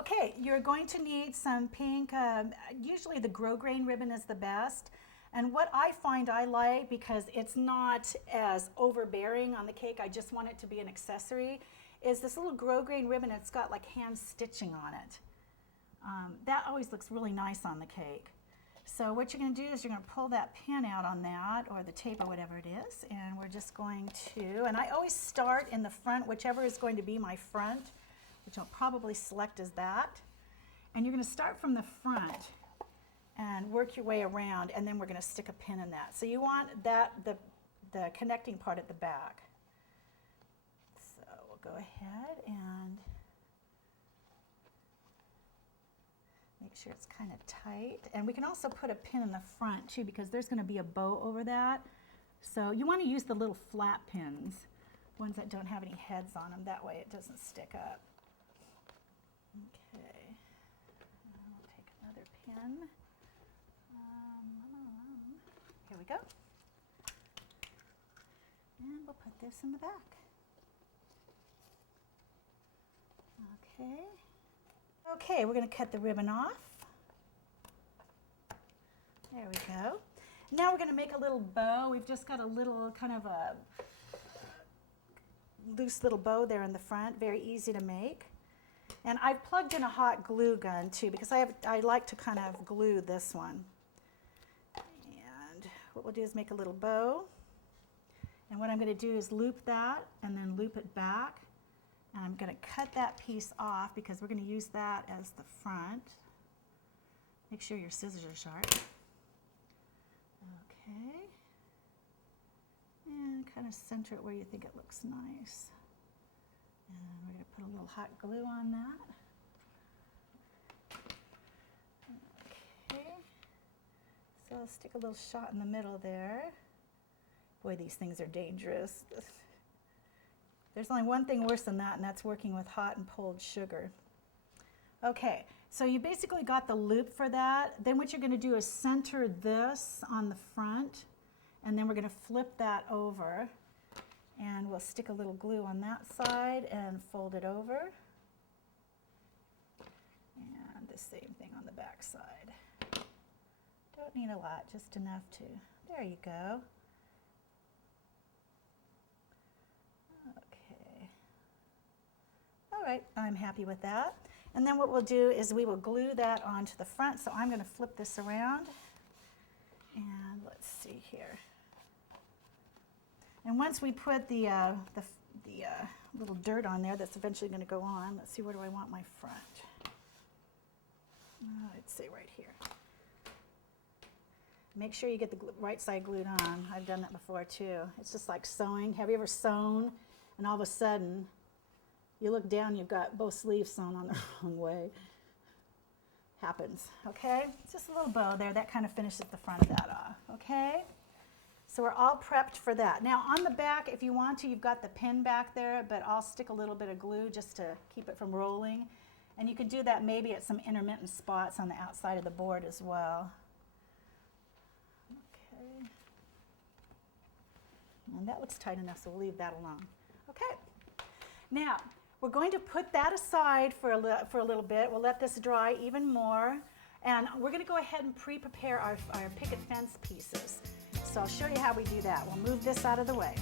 Okay, you're going to need some pink, usually the grosgrain ribbon is the best. And what I find I like, because it's not as overbearing on the cake, I just want it to be an accessory, is this little grosgrain ribbon. It's got like hand stitching on it. That always looks really nice on the cake. So what you're going to do is you're going to pull that pin out on that, or the tape or whatever it is, and we're just going to, and I always start in the front, whichever is going to be my front, which I'll probably select as that. And you're going to start from the front and work your way around, and then we're going to stick a pin in that. So you want that, the connecting part at the back. So we'll go ahead and make sure it's kind of tight. And we can also put a pin in the front too, because there's going to be a bow over that. So you want to use the little flat pins, ones that don't have any heads on them. That way it doesn't stick up. Okay, I'll take another pin. Here we go. And we'll put this in the back. Okay. Okay, we're going to cut the ribbon off. There we go. Now we're going to make a little bow. We've just got a little kind of a loose little bow there in the front, very easy to make. And I've plugged in a hot glue gun too, because I like to kind of glue this one. And what we'll do is make a little bow. And what I'm going to do is loop that and then loop it back. And I'm going to cut that piece off because we're going to use that as the front. Make sure your scissors are sharp. Okay. And kind of center it where you think it looks nice. And we're going to put a little hot glue on that. Okay. So I'll stick a little shot in the middle there. Boy, these things are dangerous. There's only one thing worse than that, and that's working with hot and pulled sugar. Okay, so you basically got the loop for that. Then what you're going to do is center this on the front, and then we're going to flip that over. And we'll stick a little glue on that side and fold it over. And the same thing on the back side. Don't need a lot, just enough to, there you go. Okay. All right, I'm happy with that. And then what we'll do is we will glue that onto the front. So I'm going to flip this around. And let's see here. And once we put the little dirt on there that's eventually going to go on, let's see, where do I want my front? I'd say right here. Make sure you get the right side glued on. I've done that before too. It's just like sewing. Have you ever sewn and all of a sudden you look down, you've got both sleeves sewn on the wrong way? Happens, okay? Just a little bow there. That kind of finishes the front of that off, okay? So we're all prepped for that. Now on the back, if you want to, you've got the pin back there, but I'll stick a little bit of glue just to keep it from rolling. And you could do that maybe at some intermittent spots on the outside of the board as well. Okay. And that looks tight enough, so we'll leave that alone. Okay. Now, we're going to put that aside for a little bit. We'll let this dry even more. And we're going to go ahead and pre-prepare our picket fence pieces. So I'll show you how we do that. We'll move this out of the way.